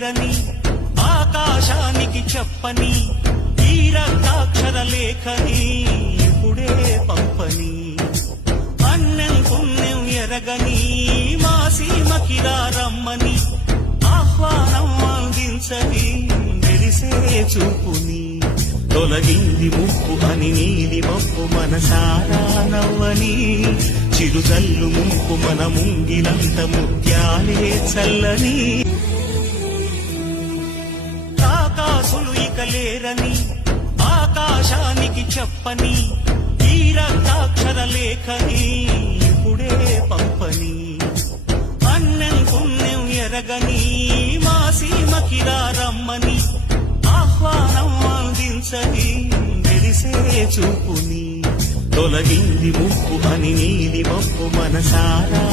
లేరని ఆకాశానికి చెప్పని ఈ రక్తాక్షర లేఖని ఇప్పుడే పంపని అన్నం పుణ్యం ఎరగని మా సీమకిరా రమ్మని ఆహ్వానం అందించని మెరిసే చూపుని తొలగింది ముప్పు అని నీలి మప్పు మనసారా నవ్వని చిరుజల్లు ముంపు మన ముంగిలంత ముత్యాలే చల్లని ఆకాశులు ఇక లేరని ఆకాశానికి చెప్పని ఈ రక్తాక్షర లేఖని ఇప్పుడే పంపని అన్నం పుణ్యం ఎరగని మా సీమకిరా రమ్మని ఆహ్వానం అందించని మెరిసే చూపుని తొలగింది ముప్పు అని నీలి మప్పు మనసారా